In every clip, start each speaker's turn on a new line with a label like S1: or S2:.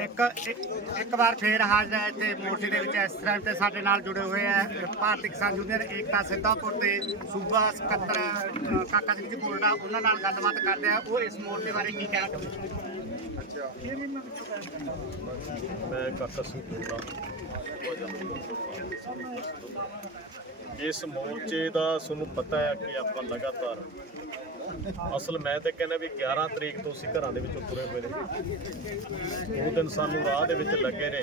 S1: ਇੱਕ ਇੱਕ- ਇੱਕ ਵਾਰ ਫੇਰ ਹਾਜ਼ਰ ਹੈ ਇੱਥੇ ਮੋਰਚੇ ਦੇ ਵਿੱਚ ਇਸ ਤਰ੍ਹਾਂ ਤੇ ਸਾਡੇ ਨਾਲ ਜੁੜੇ ਹੋਏ ਹੈ ਭਾਰਤੀ ਕਿਸਾਨ ਯੂਨੀਅਨ ਏਕਤਾ ਸਿੱਧਾਪੁਰ ਦੇ ਸੂਬਾ ਸਕੱਤਰ ਅ, ਕਾਕਾ ਸਿੰਘ ਜੀ ਬੋਲਦਾ ਉਹਨਾਂ ਨਾਲ ਗੱਲਬਾਤ ਕਰਦੇ ਆ ਉਹ ਇਸ ਮੋਰਚੇ ਬਾਰੇ ਕੀ ਕਹਿਣਾ ਚਾਹੁੰਦੇ
S2: ਮੈਂ ਕਾਕਾ ਸਿੰਘ ਟੋਲਾ ਇਸ ਮੋਰਚੇ ਦਾ ਤੁਹਾਨੂੰ ਪਤਾ ਹੈ ਕਿ ਆਪਾਂ ਲਗਾਤਾਰ ਅਸਲ ਮੈਂ ਤਾਂ ਕਹਿੰਦਾ ਵੀ 11 ਤਰੀਕ ਤੋਂ ਅਸੀਂ ਘਰਾਂ ਦੇ ਵਿੱਚੋਂ ਤੁਰੇ ਹੋਏ ਨੇ। ਉਹ ਦਿਨ ਸਾਨੂੰ ਰਾਹ ਦੇ ਵਿੱਚ ਲੱਗੇ ਨੇ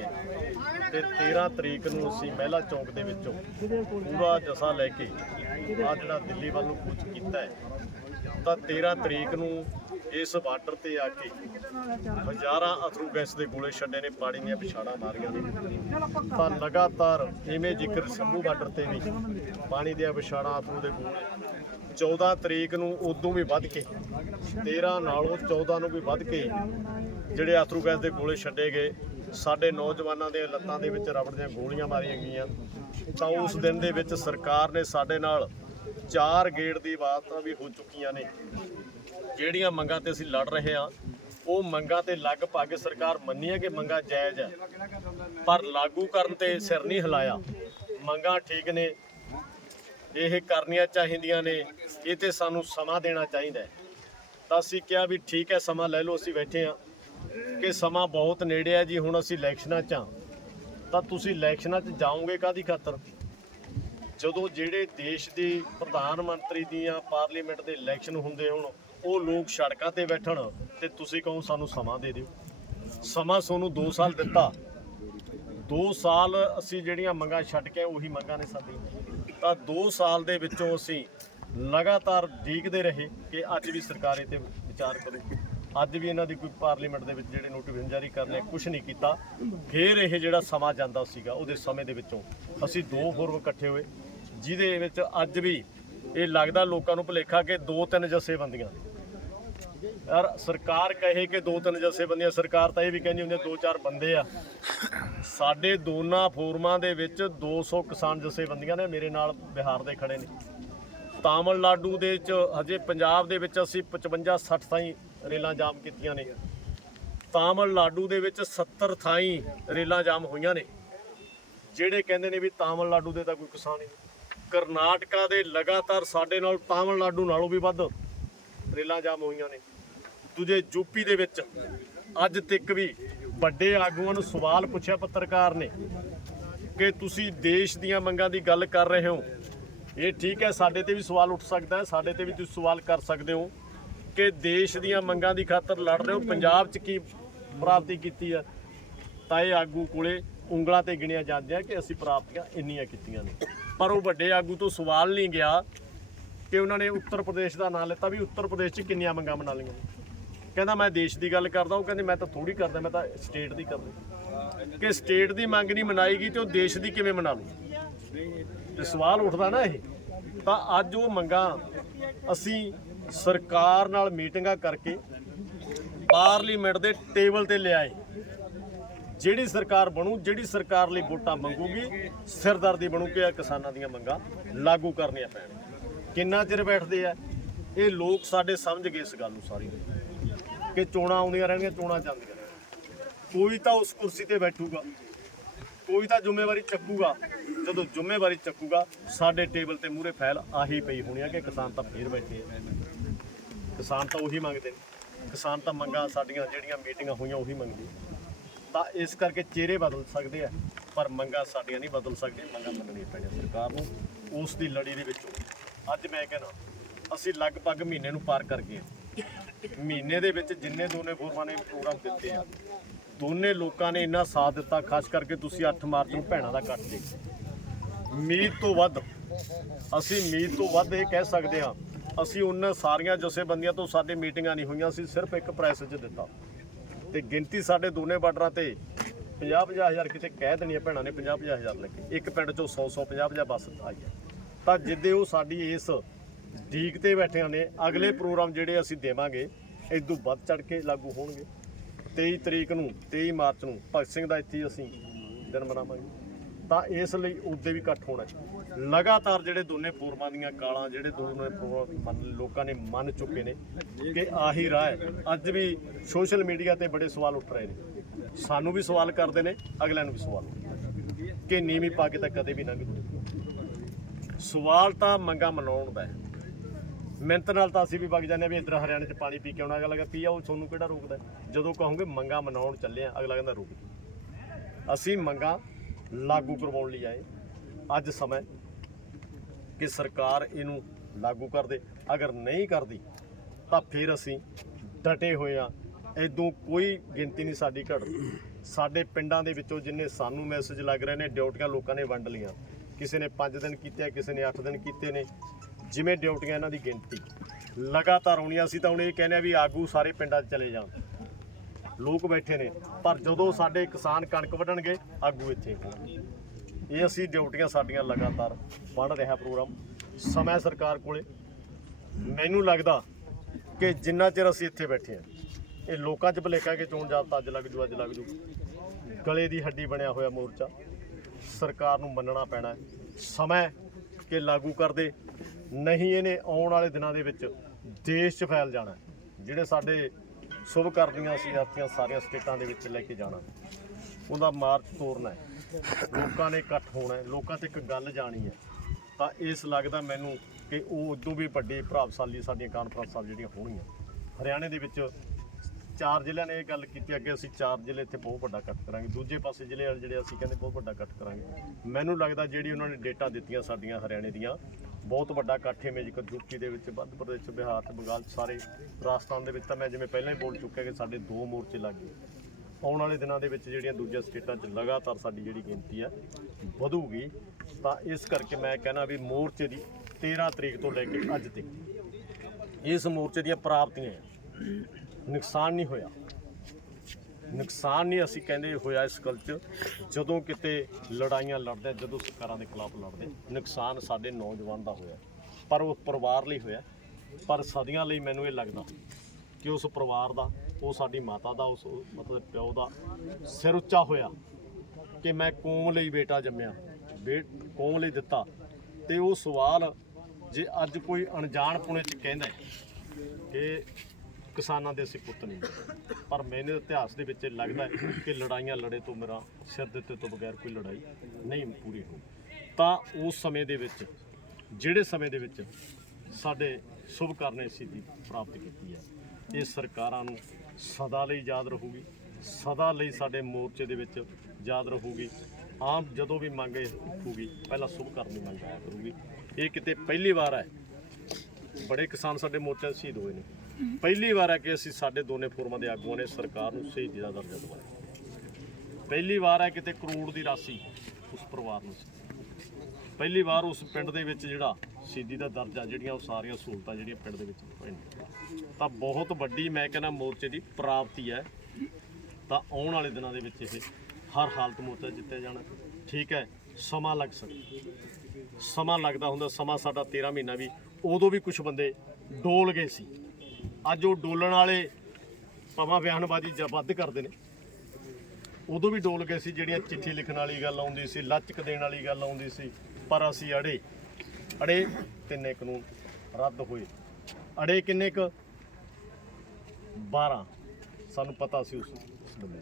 S2: ਤੇ 13 ਤਰੀਕ ਨੂੰ ਅਸੀਂ ਮਹਿਲਾ ਚੌਂਕ ਦੇ ਵਿੱਚੋਂ ਪੂਰਾ ਜਸਾ ਲੈ ਕੇ ਆ ਜਿਹੜਾ ਦਿੱਲੀ ਵੱਲ ਨੂੰ ਕੂਚ ਕੀਤਾ ਹੈ, ਤਾਂ 13 ਤਰੀਕ ਨੂੰ ਇਸ ਬਾਰਡਰ ਤੇ ਆ ਕੇ ਹਜ਼ਾਰਾਂ ਅਥਰੂ ਗੈਸ ਦੇ ਗੋਲੇ ਛੱਡੇ ਨੇ, ਪਾਣੀ ਦੀਆਂ ਪਿਛਾੜਾਂ ਮਾਰੀਆਂ ਨੇ। ਤਾਂ ਲਗਾਤਾਰ ਇਵੇਂ ਜ਼ਿਕਰ ਸੰਭੂ ਬਾਰਡਰ ਤੇ ਵੀ ਪਾਣੀ ਦੀਆਂ ਵਿਛਾੜਾਂ ਅਥਰੂ ਦੇ ਗੋਲੇ 14 ਤਰੀਕ ਨੂੰ ਉਦੋਂ ਵੀ ਵੱਧ ਕੇ 13 ਨਾਲੋਂ 14 ਨੂੰ ਵੀ ਵੱਧ ਕੇ ਜਿਹੜੇ ਅਥਰੂ ਗੈਸ ਦੇ ਗੋਲੇ ਛੱਡੇ ਗਏ। ਸਾਡੇ ਨੌਜਵਾਨਾਂ ਦੇ ਲੱਤਾਂ ਦੇ ਵਿੱਚ ਰਬੜ ਦੀਆਂ ਗੋਲੀਆਂ ਮਾਰੀਆਂ ਗਈਆਂ। ਤਾਂ ਉਸ ਦਿਨ ਦੇ ਵਿੱਚ ਸਰਕਾਰ ਨੇ ਸਾਡੇ ਨਾਲ ਚਾਰ ਗੇੜ ਦੀ ਬਾਤਾਂ ਵੀ ਹੋ ਚੁੱਕੀਆਂ ਨੇ। ਜਿਹੜੀਆਂ ਮੰਗਾਂ ਤੇ ਅਸੀਂ ਲੜ ਰਹੇ ਹਾਂ, ਉਹ ਮੰਗਾਂ ਤੇ ਲਗਭਗ ਸਰਕਾਰ ਮੰਨੀ ਹੈ ਕਿ ਮੰਗਾਂ ਜਾਇਜ਼ ਹੈ। ਪਰ ਲਾਗੂ ਕਰਨ ਤੇ ਸਿਰ ਨਹੀਂ ਹਿਲਾਇਆ। ਮੰਗਾਂ ਠੀਕ ਨੇ ਇਹ ਕਰਨੀਆਂ ਚਾਹੀਦੀਆਂ ਨੇ, ਇਹ ਤੇ ਸਾਨੂੰ ਸਮਾਂ ਦੇਣਾ ਚਾਹੀਦਾ ਹੈ। ਤਾਂ ਅਸੀਂ ਕਿਹਾ ਵੀ ਠੀਕ ਹੈ, ਸਮਾਂ ਲੈ ਲਓ, ਅਸੀਂ ਬੈਠੇ ਹਾਂ ਕਿ ਸਮਾਂ ਬਹੁਤ ਨੇੜੇ ਹੈ ਜੀ, ਹੁਣ ਅਸੀਂ ਇਲੈਕਸ਼ਨਾਂ 'ਚ ਹਾਂ। ਤਾਂ ਤੁਸੀਂ ਇਲੈਕਸ਼ਨਾਂ 'ਚ ਜਾਓਗੇ ਕਾਦੀ ਖਾਤਰ? ਜਦੋਂ ਜਿਹੜੇ ਦੇਸ਼ ਦੇ ਪ੍ਰਧਾਨ ਮੰਤਰੀ ਦੀਆਂ ਪਾਰਲੀਮੈਂਟ ਦੇ ਇਲੈਕਸ਼ਨ ਹੁੰਦੇ ਹੋਣ, ਉਹ ਲੋਕ ਸੜਕਾਂ ਤੇ ਬੈਠਣ, ਤੇ ਤੁਸੀਂ ਕਹੋ ਸਾਨੂੰ ਸਮਾਂ ਦੇ ਦਿਓ। ਸਮਾਂ ਸਾਨੂੰ 2 ਸਾਲ ਦਿੱਤਾ। 2 ਸਾਲ ਅਸੀਂ ਜਿਹੜੀਆਂ ਮੰਗਾਂ ਛੱਡ ਕੇ ਉਹੀ ਮੰਗਾਂ ਨੇ ਸਾਡੀਆਂ। ਤਾਂ 2 ਸਾਲ ਦੇ ਵਿੱਚੋਂ ਅਸੀਂ ਲਗਾਤਾਰ ਡੀਕਦੇ ਰਹੇ ਕਿ ਅੱਜ ਵੀ ਸਰਕਾਰ ਇਹ ਤੇ ਵਿਚਾਰ ਕਰੇ। ਅੱਜ ਵੀ ਇਹਨਾਂ ਦੀ ਕੋਈ ਪਾਰਲੀਮੈਂਟ ਦੇ ਵਿੱਚ ਜਿਹੜੇ ਨੋਟੀਫਿਕੇਸ਼ਨ ਜਾਰੀ ਕਰਨੇ ਕੁਝ ਨਹੀਂ ਕੀਤਾ। ਫਿਰ ਇਹ ਜਿਹੜਾ ਸਮਾਂ ਜਾਂਦਾ ਸੀਗਾ, ਉਹਦੇ ਸਮੇਂ ਦੇ ਵਿੱਚੋਂ ਅਸੀਂ ਦੋ ਫੋਰਮ ਇਕੱਠੇ ਹੋਏ, ਜਿਹਦੇ ਵਿੱਚ ਅੱਜ ਵੀ ਇਹ ਲੱਗਦਾ ਲੋਕਾਂ ਨੂੰ ਭੁਲੇਖਾ ਕਿ ਦੋ ਤਿੰਨ ਜਥੇਬੰਦੀਆਂ। ਯਾਰ, ਸਰਕਾਰ ਕਹੇ ਕਿ ਦੋ ਤਿੰਨ ਜਥੇਬੰਦੀਆਂ, ਸਰਕਾਰ ਤਾਂ ਇਹ ਵੀ ਕਹਿੰਦੀ ਹੁੰਦੀ ਦੋ ਚਾਰ ਬੰਦੇ ਆ। ਸਾਡੇ ਦੋਨਾਂ ਫੋਰਮਾਂ ਦੇ ਵਿੱਚ 200 ਕਿਸਾਨ ਜਥੇਬੰਦੀਆਂ ਨੇ ਮੇਰੇ ਨਾਲ ਬਿਹਾਰ ਦੇ ਖੜੇ ਨੇ। ਤਾਮਿਲਨਾਡੂ ਦੇ ਵਿੱਚ ਹਜੇ ਪੰਜਾਬ ਦੇ ਵਿੱਚ ਅਸੀਂ 55 60 ਥਾਈਂ ਰੇਲਾਂ ਜਾਮ ਕੀਤੀਆਂ ਨੇ। ਤਾਮਿਲਨਾਡੂ ਦੇ ਵਿੱਚ 70 ਥਾਈਂ ਰੇਲਾਂ ਜਾਮ ਹੋਈਆਂ ਨੇ। ਜਿਹੜੇ ਕਹਿੰਦੇ ਨੇ ਵੀ ਤਾਮਿਲਨਾਡੂ ਦੇ ਤਾਂ ਕੋਈ ਕਿਸਾਨ ਨਹੀਂ। ਕਰਨਾਟਕਾ ਦੇ ਲਗਾਤਾਰ ਸਾਡੇ ਨਾਲ ਤਾਮਿਲਨਾਡੂ ਨਾਲੋਂ ਵੀ ਵੱਧ ਰੇਲਾਂ ਜਾਮ ਹੋਈਆਂ ਨੇ। ਦੂਜੇ ਯੂਪੀ ਦੇ ਵਿੱਚ ਅੱਜ ਤੱਕ ਵੀ ਵੱਡੇ ਆਗੂਆਂ ਨੂੰ ਸਵਾਲ ਪੁੱਛਿਆ ਪੱਤਰਕਾਰ ਨੇ ਕਿ ਤੁਸੀਂ ਦੇਸ਼ ਦੀਆਂ ਮੰਗਾਂ ਦੀ ਗੱਲ ਕਰ ਰਹੇ ਹੋ। ਇਹ ਠੀਕ ਹੈ, ਸਾਡੇ ਤੇ ਵੀ ਸਵਾਲ ਉੱਠ ਸਕਦਾ ਹੈ, ਸਾਡੇ ਤੇ ਵੀ ਤੁਸੀਂ ਸਵਾਲ ਕਰ ਸਕਦੇ ਹੋ ਕਿ ਦੇਸ਼ ਦੀਆਂ ਮੰਗਾਂ ਦੀ ਖਾਤਰ ਲੜ ਰਹੇ ਹੋ। ਪੰਜਾਬ 'ਚ ਕੀ ਪ੍ਰਾਪਤੀ ਕੀਤੀ ਹੈ? ਤਾਂ ਇਹ ਆਗੂ ਕੋਲੇ ਉਂਗਲਾਂ ਤੇ ਗਿਣਿਆ ਜਾਂਦੀਆਂ ਕਿ ਅਸੀਂ ਪ੍ਰਾਪਤੀਆਂ ਇੰਨੀਆਂ ਕੀਤੀਆਂ ਨੇ। ਪਰ ਉਹ ਵੱਡੇ ਆਗੂ ਤੋਂ ਸਵਾਲ ਨਹੀਂ ਗਿਆ ਕਿ ਉਹਨਾਂ ਨੇ ਉੱਤਰ ਪ੍ਰਦੇਸ਼ ਦਾ ਨਾਂ ਲਿੱਤਾ ਵੀ ਉੱਤਰ ਪ੍ਰਦੇਸ਼ 'ਚ ਕਿੰਨੀਆਂ ਮੰਗਾਂ ਬਣਾ ਲਈਆਂ ਕਹਿੰਦਾ ਮੈਂ ਦੇਸ਼ ਦੀ ਗੱਲ ਕਰਦਾ, ਉਹ ਕਹਿੰਦੇ ਮੈਂ ਤਾਂ ਥੋੜੀ ਕਰਦਾ, ਮੈਂ ਤਾਂ ਸਟੇਟ ਦੀ ਕਰਦਾ। ਕਿ ਸਟੇਟ ਦੀ ਮੰਗ ਨਹੀਂ ਮਨਾਏਗੀ ਤੇ ਉਹ ਦੇਸ਼ ਦੀ ਕਿਵੇਂ ਮਨਾ ਲੂ? ਤੇ ਸਵਾਲ ਉੱਠਦਾ ਨਾ ਇਹ, ਤਾਂ ਅੱਜ ਉਹ ਮੰਗਾਂ ਅਸੀਂ ਸਰਕਾਰ ਨਾਲ ਮੀਟਿੰਗਾਂ ਕਰਕੇ ਪਾਰਲੀਮੈਂਟ ਦੇ ਟੇਬਲ ਤੇ ਲਿਆਏ। ਜਿਹੜੀ ਸਰਕਾਰ ਬਣੂ, ਜਿਹੜੀ ਸਰਕਾਰ ਲਈ ਵੋਟਾਂ ਮੰਗੂਗੀ, ਸਿਰਦਰਦੀ ਬਣੂ ਕਿ ਇਹ ਕਿਸਾਨਾਂ ਦੀਆਂ ਮੰਗਾਂ ਲਾਗੂ ਕਰਨੀਆਂ ਪੈਣ। ਕਿੰਨਾ ਚਿਰ ਬੈਠਦੇ ਆ? ਇਹ ਲੋਕ ਸਾਡੇ ਸਮਝ ਗਏ ਇਸ ਗੱਲ ਨੂੰ ਸਾਰੀ। ਕਿ ਚੋਣਾਂ ਆਉਂਦੀਆਂ ਰਹਿਣਗੀਆਂ, ਚੋਣਾਂ ਜਾਂਦੀਆਂ ਰਹਿਣਗੀਆਂ। ਕੋਈ ਤਾਂ ਉਸ ਕੁਰਸੀ ਤੇ ਬੈਠੂਗਾ। ਕੋਈ ਤਾਂ ਜ਼ਿੰਮੇਵਾਰੀ ਚੱਕੂਗਾ। ਜਦੋਂ ਜ਼ਿੰਮੇਵਾਰੀ ਚੱਕੂਗਾ, ਸਾਡੇ ਟੇਬਲ ਤੇ ਮੂਰੇ ਫਾਈਲ ਆਹੀ ਪਈ ਹੋਣੀ ਆ ਕਿ ਕਿਸਾਨ ਤਾਂ ਫੇਰ ਬੈਠੇ ਆ। ਕਿਸਾਨ ਤਾਂ ਉਹੀ ਮੰਗਦੇ ਨੇ। ਕਿਸਾਨ ਤਾਂ ਮੰਗਾਂ, ਸਾਡੀਆਂ ਜਿਹੜੀਆਂ ਮੀਟਿੰਗਾਂ ਹੋਈਆਂ, ਉਹੀ ਮੰਗਦੇ ਤਾਂ ਇਸ ਕਰਕੇ ਚਿਹਰੇ ਬਦਲ ਸਕਦੇ ਆ, ਪਰ ਮੰਗਾਂ ਸਾਡੀਆਂ ਨਹੀਂ ਬਦਲ ਸਕਦੀਆਂ ਮੰਗਾਂ ਮੰਨਣੀਆਂ ਪੈਣੀਆਂ ਸਰਕਾਰ ਨੂੰ। ਉਸ ਦੀ ਲੜੀ ਦੇ ਵਿੱਚੋਂ ਅੱਜ ਮੈਂ ਕਹਿੰਦਾ ਅਸੀਂ ਲਗਭਗ ਮਹੀਨੇ ਨੂੰ ਪਾਰ ਕਰ ਗਏ ਮਹੀਨੇ ਦੇ ਵਿੱਚ ਜਿੰਨੇ ਦੋਨੇ ਫੋਰਮਾਂ ਨੇ ਪ੍ਰੋਗਰਾਮ ਦਿੱਤੇ ਆ, ਦੋਨੇ ਲੋਕਾਂ ਨੇ ਇੰਨਾ ਸਾਥ ਦਿੱਤਾ, ਖਾਸ ਕਰਕੇ ਤੁਸੀਂ 8 ਮਾਰਚ ਨੂੰ ਭੈਣਾਂ ਦਾ ਕੱਟ ਦੇ ਉਮੀਦ ਤੋਂ ਵੱਧ, ਅਸੀਂ ਉਮੀਦ ਤੋਂ ਵੱਧ ਇਹ ਕਹਿ ਸਕਦੇ ਹਾਂ, ਅਸੀਂ ਉਹਨਾਂ ਸਾਰੀਆਂ ਜਥੇਬੰਦੀਆਂ ਤੋਂ ਸਾਡੇ ਮੀਟਿੰਗਾਂ ਨਹੀਂ ਹੋਈਆਂ, ਅਸੀਂ ਸਿਰਫ ਇੱਕ ਪ੍ਰੈਸ 'ਚ ਦਿੱਤਾ। ਤੇ ਗਿਣਤੀ ਸਾਡੇ ਦੋਨੇ ਬਾਰਡਰਾਂ ਤੇ 50 ਹਜ਼ਾਰ ਕਿਤੇ ਕਹਿ ਦੇਣੀ ਆ, ਭੈਣਾਂ ਨੇ 50 ਹਜ਼ਾਰ ਲੱਗੇ ਇੱਕ ਪਿੰਡ ਚੋਂ 100 100 50 50 ਬੱਸ ਆਈ ਹੈ ਤਾਂ ਜਿੱਦੇ ਉਹ ਸਾਡੀ ਇਸ ਡੀਕ ਤੇ ਬੈਠਿਆਂ ਨੇ ਅਗਲੇ ਪ੍ਰੋਗਰਾਮ ਜਿਹੜੇ ਅਸੀਂ ਦੇਵਾਂਗੇ ਇਦੋਂ ਵੱਧ ਚੜ ਕੇ ਲਾਗੂ ਹੋਣਗੇ। 23 ਤਰੀਕ ਨੂੰ 23 ਮਾਰਚ ਨੂੰ ਭਗਤ ਸਿੰਘ ਦਾ ਇੱਥੇ ਅਸੀਂ ਦਿਨ ਮਨਾਵਾਂਗੇ। ਤਾਂ ਇਸ ਲਈ ਉਹਦੇ ਵੀ ਇਕੱਠ ਹੋਣਾ ਲਗਾਤਾਰ ਜਿਹੜੇ ਦੋਨੇ ਫੋਰਮਾਂ ਦੀਆਂ ਕਾਲਾਂ, ਜਿਹੜੇ ਦੋਨੇ ਫੋਰਮ ਮੰਨ- ਲੋਕਾਂ ਨੇ ਮੰਨ ਚੁੱਕੇ ਨੇ ਕਿ ਆਹੀ ਰਾਹ ਹੈ। ਅੱਜ ਵੀ ਸੋਸ਼ਲ ਮੀਡੀਆ ਤੇ ਬੜੇ ਸਵਾਲ ਉੱਠ ਰਹੇ ਨੇ। ਸਾਨੂੰ ਵੀ ਸਵਾਲ ਕਰਦੇ ਨੇ, ਅਗਲਿਆਂ ਨੂੰ ਵੀ ਸਵਾਲ ਕਿ ਨੀਵੀਂ ਪਾ ਕੇ ਤਾਂ ਕਦੇ ਵੀ ਨਾ ਸਵਾਲ ਤਾਂ ਮੰਗਾ ਮਨਾਉਣ ਦਾ ਹੈ। ਮਿਹਨਤ ਨਾਲ ਤਾਂ ਅਸੀਂ ਵੀ ਵਗ ਜਾਂਦੇ ਹਾਂ ਵੀ ਇੱਧਰ ਹਰਿਆਣੇ 'ਚ ਪਾਣੀ ਪੀ ਕੇ ਆਉਣਾ, ਅਗਲਾ ਕਹਿੰਦਾ, ਪੀ ਆਓ, ਤੁਹਾਨੂੰ ਕਿਹੜਾ ਰੋਕਦਾ ਜਦੋਂ ਕਹੋਗੇ, ਮੰਗਾ ਮਨਾਉਣ ਚੱਲੇ ਆ ਅਗਲਾ ਕਹਿੰਦਾ, ਰੋਕ ਜਾਓ। ਅਸੀਂ ਮੰਗਾ ਲਾਗੂ ਕਰਵਾਉਣ ਲਈ ਆਏ। ਅੱਜ ਸਮਾਂ ਕਿ ਸਰਕਾਰ ਇਹਨੂੰ ਲਾਗੂ ਕਰ ਦੇ। ਅਗਰ ਨਹੀਂ ਕਰਦੀ, ਤਾਂ ਫਿਰ ਅਸੀਂ ਡਟੇ ਹੋਏ ਆ ਇਦੋਂ ਕੋਈ ਗਿਣਤੀ ਨਹੀਂ ਸਾਡੀ ਘਟਦੀ ਸਾਡੇ ਪਿੰਡਾਂ ਦੇ ਵਿੱਚੋਂ ਜਿੰਨੇ ਸਾਨੂੰ ਮੈਸੇਜ ਲੱਗ ਰਹੇ ਨੇ, ਡਿਊਟੀਆਂ ਲੋਕਾਂ ਨੇ ਵੰਡ ਲੀਆਂ ਕਿਸੇ ਨੇ 5 ਦਿਨ ਕੀਤੇ ਕਿਸੇ ਨੇ 8 ਦਿਨ ਕੀਤੇ ਨੇ। ਜਿਵੇਂ ਡਿਊਟੀਆਂ ਇਹਨਾਂ ਦੀ ਗਿਣਤੀ। ਲਗਾਤਾਰ ਹੋਣੀਆਂ ਸੀ ਤਾਂ ਹੁਣ ਇਹ ਕਹਿੰਦੇ ਆ ਵੀ ਆਗੂ ਸਾਰੇ ਪਿੰਡਾਂ 'ਚ ਚਲੇ ਜਾਣ। ਲੋਕ ਬੈਠੇ ਨੇ, ਪਰ ਜਦੋਂ ਸਾਡੇ ਕਿਸਾਨ ਕਣਕ ਵੱਢਣਗੇ, ਆਗੂ ਇੱਥੇ ਹੋਣਗੇ। ਇਹ ਅਸੀਂ ਡਿਊਟੀਆਂ ਸਾਡੀਆਂ ਲਗਾਤਾਰ ਬਣ ਰਿਹਾ ਪ੍ਰੋਗਰਾਮ, ਸਮਾਂ ਸਰਕਾਰ ਕੋਲੇ। ਮੈਨੂੰ ਲੱਗਦਾ ਕਿ ਜਿੰਨਾ ਚਿਰ ਅਸੀਂ ਇੱਥੇ ਬੈਠੇ ਆ ਇਹ ਲੋਕਾਂ 'ਚ ਭੁਲੇਖਾ ਕਿ ਚੋਣ ਜਾਬਤਾ ਅੱਜ ਲੱਗ ਜੂ, ਅੱਜ ਲੱਗ ਜੂ। ਗਲੇ ਦੀ ਹੱਡੀ ਬਣਿਆ ਹੋਇਆ ਮੋਰਚਾ, ਸਰਕਾਰ ਨੂੰ ਮੰਨਣਾ ਪੈਣਾ ਹੈ। ਸਮਾਂ ਕਿ ਲਾਗੂ ਕਰਦੇ ਨਹੀਂ ਇਹਨੇ ਆਉਣ ਵਾਲੇ ਦਿਨਾਂ ਦੇ ਵਿੱਚ ਦੇਸ਼ 'ਚ ਫੈਲ ਜਾਣਾ ਜਿਹੜੇ ਸਾਡੇ ਸ਼ੁਭ ਕਰਦੀਆਂ ਸੀ ਹੱਥੀਆਂ ਸਾਰੀਆਂ ਸਟੇਟਾਂ ਦੇ ਵਿੱਚ ਲੈ ਕੇ ਜਾਣਾ ਉਹਦਾ ਮਾਰਚ ਤੋਰਨਾ ਹੈ। ਲੋਕਾਂ ਨੇ ਇਕੱਠ ਹੋਣਾ ਹੈ। ਲੋਕਾਂ ਤੇ ਇੱਕ ਗੱਲ ਜਾਣੀ ਹੈ। ਤਾਂ ਇਸ ਲੱਗਦਾ ਮੈਨੂੰ ਕਿ ਉਹ ਉਦੋਂ ਵੀ ਵੱਡੀ ਪ੍ਰਭਾਵਸ਼ਾਲੀ ਸਾਡੀਆਂ ਕਾਨਫਰੰਸਾਂ ਜਿਹੜੀਆਂ ਹੋਣਗੀਆਂ। ਹਰਿਆਣੇ ਦੇ ਵਿੱਚ ਚਾਰ ਜ਼ਿਲ੍ਹਿਆਂ ਨੇ ਇਹ ਗੱਲ ਕੀਤੀ ਅੱਗੇ ਅਸੀਂ ਚਾਰ ਜ਼ਿਲ੍ਹੇ ਇੱਥੇ ਬਹੁਤ ਵੱਡਾ ਇਕੱਠ ਕਰਾਂਗੇ। ਦੂਜੇ ਪਾਸੇ ਜ਼ਿਲ੍ਹੇ ਵਾਲੇ ਜਿਹੜੇ ਅਸੀਂ ਕਹਿੰਦੇ ਬਹੁਤ ਵੱਡਾ ਇਕੱਠ ਕਰਾਂਗੇ। ਮੈਨੂੰ ਲੱਗਦਾ ਜਿਹੜੀ ਉਹਨਾਂ ਨੇ ਡੇਟਾ ਦਿੱਤੀਆਂ ਸਾਡੀਆਂ ਹਰਿਆਣੇ ਦੀਆਂ ਬਹੁਤ ਵੱਡਾ ਇਕੱਠ ਹੈ ਮੇਜਿਕ ਯੂਪੀ ਦੇ ਵਿੱਚ ਮੱਧ ਪ੍ਰਦੇਸ਼, ਬਿਹਾਰ ਤੇ ਬੰਗਾਲ ਸਾਰੇ ਰਾਜਸਥਾਨ ਦੇ ਵਿੱਚ ਤਾਂ ਮੈਂ ਜਿਵੇਂ ਪਹਿਲਾਂ ਹੀ ਬੋਲ ਚੁੱਕਿਆ ਕਿ ਸਾਡੇ ਦੋ ਮੋਰਚੇ ਲੱਗ ਆਉਣ ਵਾਲੇ ਦਿਨਾਂ ਦੇ ਵਿੱਚ ਜਿਹੜੀਆਂ ਦੂਜੀਆਂ ਸਟੇਟਾਂ 'ਚ ਲਗਾਤਾਰ ਸਾਡੀ ਜਿਹੜੀ ਗਿਣਤੀ ਆ ਵਧੂਗੀ, ਤਾਂ ਇਸ ਕਰਕੇ ਮੈਂ ਕਹਿਣਾ ਵੀ ਮੋਰਚੇ ਦੀ 13 ਤਰੀਕ ਤੋਂ ਲੈ ਕੇ ਅੱਜ ਤੱਕ ਇਸ ਮੋਰਚੇ ਦੀਆਂ ਪ੍ਰਾਪਤੀਆਂ ਨੁਕਸਾਨ ਨਹੀਂ ਹੋਇਆ। ਨੁਕਸਾਨ ਨਹੀਂ ਅਸੀਂ ਕਹਿੰਦੇ ਹੋਇਆ ਇਸ ਗੱਲ 'ਚ। ਜਦੋਂ ਕਿਤੇ ਲੜਾਈਆਂ ਲੜਦੇ, ਜਦੋਂ ਸਰਕਾਰਾਂ ਦੇ ਖਿਲਾਫ ਲੜਦੇ, ਨੁਕਸਾਨ ਸਾਡੇ ਨੌਜਵਾਨ ਦਾ ਹੋਇਆ। ਪਰ ਉਹ ਪਰਿਵਾਰ ਲਈ ਹੋਇਆ। ਪਰ ਸਦੀਆਂ ਲਈ ਮੈਨੂੰ ਇਹ ਲੱਗਦਾ ਕਿ ਉਸ ਪਰਿਵਾਰ ਦਾ, ਉਹ ਸਾਡੀ ਮਾਤਾ ਦਾ, ਉਸ ਮਤਲਬ ਪਿਓ ਦਾ ਸਿਰ ਉੱਚਾ ਹੋਇਆ ਕਿ ਮੈਂ ਕੌਮ ਲਈ ਬੇਟਾ ਜੰਮਿਆ, ਬੇ, ਕੌਮ ਲਈ ਦਿੱਤਾ। ਤੇ ਉਹ ਸਵਾਲ ਜੇ ਅੱਜ ਕੋਈ ਅਣਜਾਣ ਪੁਣੇ ਚ ਕਹਿੰਦਾ ਕਿ ਕਿਸਾਨਾਂ ਦੇ ਅਸੀਂ ਪੁੱਤ ਨਹੀਂ। ਪਰ ਮੈਨੂੰ ਇਤਿਹਾਸ ਦੇ ਵਿੱਚ ਲੱਗਦਾ ਹੈ ਕਿ ਲੜਾਈਆਂ ਲੜੇ ਤੋਂ ਮੇਰਾ ਸਿਰ ਦਿੱਤੇ ਤੋਂ ਬਗੈਰ ਕੋਈ ਲੜਾਈ ਨਹੀਂ ਪੂਰੀ ਹੋ ਤਾਂ ਉਸ ਸਮੇਂ ਦੇ ਵਿੱਚ, ਜਿਹੜੇ ਸਮੇਂ ਦੇ ਵਿੱਚ ਸਾਡੇ ਸ਼ੁਭ ਨੇ ਸਿੱਧੀ ਪ੍ਰਾਪਤ ਕੀਤੀ ਹੈ, ਇਹ ਸਰਕਾਰਾਂ ਨੂੰ ਸਦਾ ਲਈ ਯਾਦ ਰਹੂਗੀ, ਸਦਾ ਲਈ ਸਾਡੇ ਮੋਰਚੇ ਦੇ ਵਿੱਚ ਯਾਦ ਰਹੂਗੀ। ਆਮ ਜਦੋਂ ਵੀ ਮੰਗ ਇਹ ਉੱਠੂਗੀ, ਪਹਿਲਾਂ ਸ਼ੁਭ ਕਰਨ ਦੀ ਮੰਗ ਆਇਆ ਕਰੂਗੀ। ਇਹ ਕਿਤੇ ਪਹਿਲੀ ਵਾਰ ਹੈ ਬੜੇ ਕਿਸਾਨ ਸਾਡੇ ਮੋਰਚੇ ਸ਼ਹੀਦ ਹੋਏ ਨੇ। ਪਹਿਲੀ ਵਾਰ ਹੈ ਕਿ ਅਸੀਂ ਸਾਡੇ ਦੋਨੇ ਫੋਰਮਾਂ ਦੇ ਆਗੂਆਂ ਨੇ ਸਰਕਾਰ ਨੂੰ ਸ਼ਹੀਦੀ ਦਾ ਦਰਜਾ ਦਿਵਾਇਆ। ਪਹਿਲੀ ਵਾਰ ਹੈ ਕਿਤੇ ਕਰੋੜ ਦੀ ਰਾਸ਼ੀ ਉਸ ਪਰਿਵਾਰ ਨੂੰ ਪਹਿਲੀ ਵਾਰ ਉਸ ਪਿੰਡ ਦੇ ਵਿੱਚ ਜਿਹੜਾ ਸ਼ਹੀਦੀ ਦਾ ਦਰਜਾ, ਜਿਹੜੀਆਂ ਉਹ ਸਾਰੀਆਂ ਸਹੂਲਤਾਂ ਜਿਹੜੀਆਂ ਪਿੰਡ ਦੇ ਵਿੱਚ ਹੋਏ ਨੇ। ਤਾਂ ਬਹੁਤ ਵੱਡੀ ਮੈਂ ਕਹਿੰਦਾ ਮੋਰਚੇ ਦੀ ਪ੍ਰਾਪਤੀ ਹੈ। ਤਾਂ ਆਉਣ ਵਾਲੇ ਦਿਨਾਂ ਦੇ ਵਿੱਚ ਇਹ ਹਰ ਹਾਲਤ ਮੋਰਚਾ ਜਿੱਤਿਆ ਜਾਣਾ। ਠੀਕ ਹੈ, ਸਮਾਂ ਲੱਗ ਸਕਦਾ। ਸਮਾਂ ਲੱਗਦਾ ਹੁੰਦਾ, ਸਮਾਂ ਸਾਡਾ 13 ਮਹੀਨਾ ਵੀ ਉਦੋਂ ਵੀ ਕੁਝ ਬੰਦੇ ਡੋਲ ਗਏ ਸੀ। ਅੱਜ ਉਹ ਡੋਲਣ ਵਾਲੇ ਭਾਵਾਂ ਬਿਆਨਬਾਜ਼ੀ ਜਾਂ ਵੱਧ ਕਰਦੇ ਨੇ। ਉਦੋਂ ਵੀ ਡੋਲ ਗਏ ਸੀ, ਜਿਹੜੀਆਂ ਚਿੱਠੀ ਲਿਖਣ ਵਾਲੀ ਗੱਲ ਆਉਂਦੀ ਸੀ, ਲਚਕ ਦੇਣ ਵਾਲੀ ਗੱਲ ਆਉਂਦੀ ਸੀ, ਪਰ ਅਸੀਂ ਅੜੇ। ਅੜੇ ਤਿੰਨੇ ਕਾਨੂੰਨ ਰੱਦ ਹੋਏ। ਅੜੇ ਕਿੰਨੇ ਕ? 12 ਸਾਨੂੰ ਪਤਾ ਸੀ ਉਸ ਉਸ ਬੰਦੇ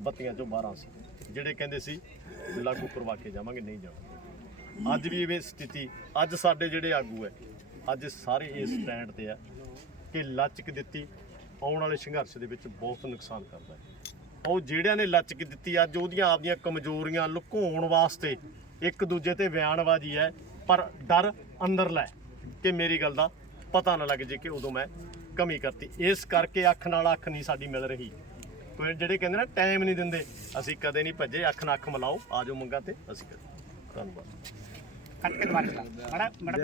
S2: ਬੱਤੀਆਂ ਚੋਂ 12 ਸੀ। ਜਿਹੜੇ ਕਹਿੰਦੇ ਸੀ, ਲਾਗੂ ਕਰਵਾ ਕੇ ਜਾਵਾਂਗੇ, ਨਹੀਂ ਜਾਵਾਂਗੇ। ਅੱਜ ਵੀ ਇਹ ਸਥਿਤੀ, ਅੱਜ ਸਾਡੇ ਜਿਹੜੇ ਆਗੂ ਹੈ ਅੱਜ ਸਾਰੇ ਇਸ ਸਟੈਂਡ ਤੇ ਆ ਕਿ ਲਚਕ ਦਿੱਤੀ ਆਉਣ ਵਾਲੇ ਸੰਘਰਸ਼ ਦੇ ਵਿੱਚ ਬਹੁਤ ਨੁਕਸਾਨ ਕਰਦਾ ਹੈ। ਉਹ ਜਿਹੜਿਆਂ ਨੇ ਲਚਕ ਦਿੱਤੀ ਅੱਜ ਉਹਦੀਆਂ ਆਪਦੀਆਂ ਕਮਜ਼ੋਰੀਆਂ, ਲੁਕਾਉਣ ਵਾਸਤੇ ਇੱਕ ਦੂਜੇ ਤੇ ਬਿਆਨਬਾਜ਼ੀ ਹੈ, ਪਰ ਡਰ ਅੰਦਰਲਾ ਹੈ ਕਿ ਮੇਰੀ ਗੱਲ ਦਾ ਪਤਾ ਨਾ ਲੱਗ ਜੇ ਕਿ ਉਦੋਂ ਮੈਂ ਕਮੀ ਕਰਤੀ। ਇਸ ਕਰਕੇ ਅੱਖ ਨਾਲ ਅੱਖ ਨਹੀਂ ਸਾਡੀ ਮਿਲ ਰਹੀ। ਕੋਈ ਜਿਹੜੇ ਕਹਿੰਦੇ ਨਾ ਟਾਈਮ ਨਹੀਂ ਦਿੰਦੇ ਅਸੀਂ ਕਦੇ ਨਹੀਂ ਭੱਜੇ। ਅੱਖ ਨਾਲ ਅੱਖ ਮਿਲਾਓ ਆਜੋ ਮੰਗਾ ਤੇ, ਅਸੀਂ ਕਰੀਏ ਧੰਨਵਾਦ।
S1: ਕੱਟ ਕੇ ਦੁਬਾਰਾ ਚਲਾ ਬੜਾ ਬੜਾ